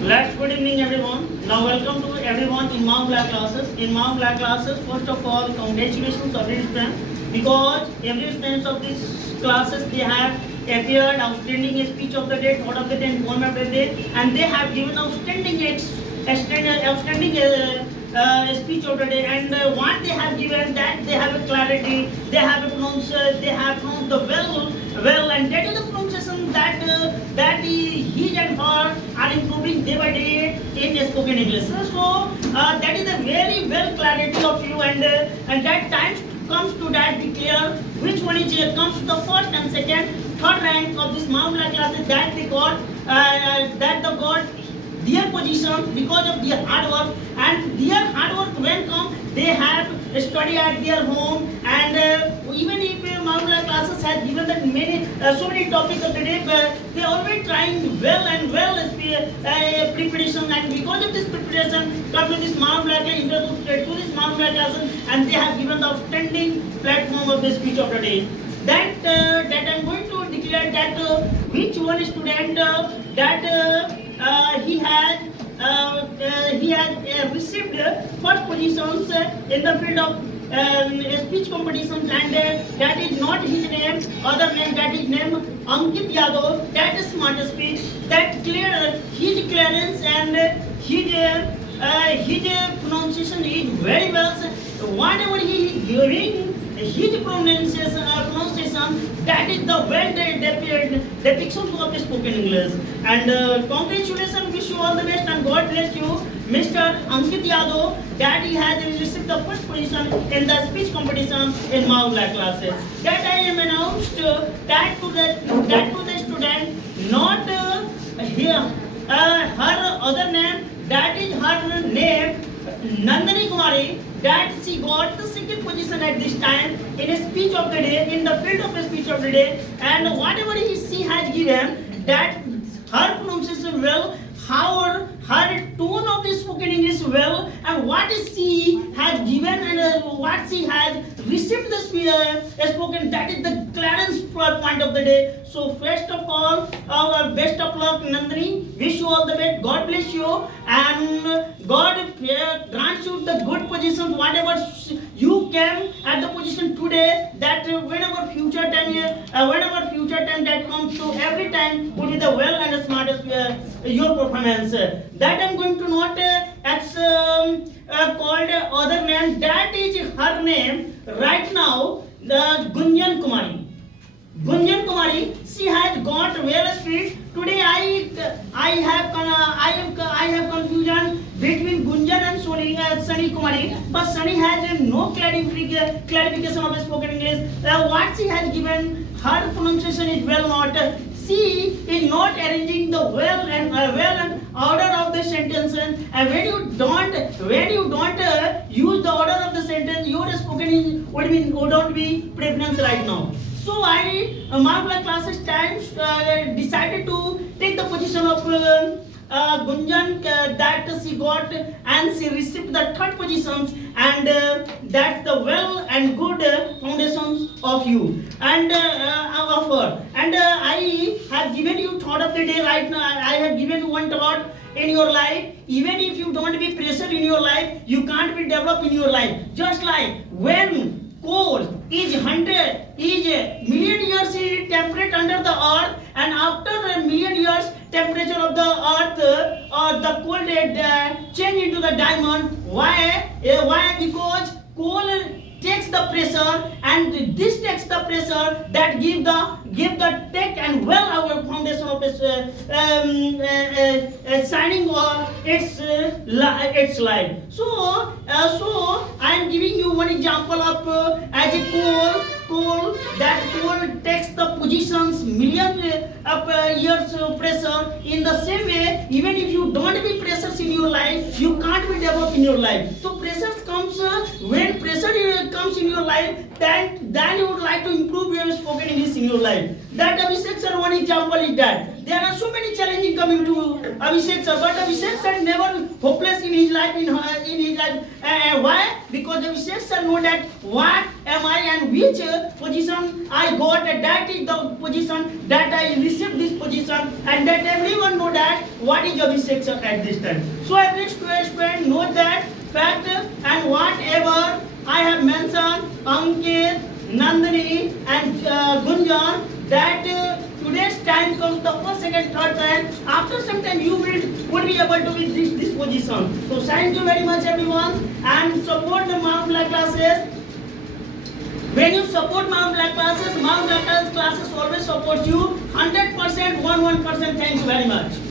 Let's good evening everyone. Now welcome to everyone in Mount Black classes. In Mount Black classes, first of all, congratulations every student because every students of these classes they have appeared outstanding speech of the day, thought of the day, and poem of the day, and they have given outstanding speech of the day. And what they have given, that they have a clarity, they have pronounced the well, and that is the pronunciation that he and her are improving day by day in spoken English. So that is a very well clarity of you, and that time comes to that declare which one is comes to the first and second, third rank of this Mount Black classes that they got their position because of their hard work, and their hard work when come they have study at their home, and even if Mount Black classes has given that many so many topics of the day, they always trying well preparation, and because of this preparation come to this Mount Black introduced to this Mount Black classes, and they have given the outstanding platform of the speech of the day. That I'm going to declare that which one student he has received first positions in the field of speech competitions, and that is not his name, other name, that is name Ankit Yadav. That is smart speech, that clear his clearance and his pronunciation is very well. Whatever he is giving his pronunciation, that is the well depiction of the spoken English. And congratulations, wish you all the best, and God bless you, Mr. Ankit Yadav, that he has received the first position in the speech competition in Mount Black classes. That I am announced that to the student, not here her other name, that is her name Nandini Kumari, that she got the second position at this time in a speech of the day, in the field of a speech of the day, and whatever she has given, that her pronunciation well, her tone of the spoken English well, and what she has given and what she has received the spoken, that is the clearance point of the day. So first of all, our best of luck, Nandini. Wish you all the best. God bless you, and God grants you the good positions. Whatever you came at the position today, that whenever future time that comes to every time would be the well and the smartest your performance. That I'm going to note as called other name. That is her name right now, the Gunjan Kumari. Gunjan Kumari, she has got well speed. Today I have confusion between Gunjan and Sunny Kumari, but Sunny has no clarification of spoken English. What she has given, her pronunciation is well not. She is not arranging the well and order of the sentences, and when you don't use the order of the sentence, your spoken would not be preference right now. So I, Mount Black classes times decided to take the position of Gunjan, that she got, and she received the third position, and that's the well and good foundations of you and of her. And I have given you thought of the day right now. I have given you one thought in your life. Even if you don't be pressured in your life, you can't be developed in your life. Just like when coal is million years temperate under the earth, and after a million years temperature of the earth, the coal change into the diamond. Why? Because coal takes the pressure, and this takes the pressure that give the tech and well our foundation of shining its light. So I am giving you one example of as a coal takes the positions million years pressure. In the same way, even if you don't be pressures in your life, you can't be developed in your life. So pressure comes when pressure comes in your life, then you would like to improve your spoken English in your life. That Abhishek sir, one example is that there are so many challenges coming to Abhishek sir, but Abhishek sir never hopeless in his life, in his life. Why? Because Abhishek sir know that what am I and which position I got, that is the position that I received this position, and that everyone know that what is Abhishek sir at this time. So every student know that fact, and whatever I have mentioned, Ankit, Nandini and Gunjan, that today's time comes the first, second, third time. After some time you will be able to reach this position. So thank you very much everyone, and support the Mount Black classes. When you support Mount Black classes always support you 100%, 11%. Thank you very much.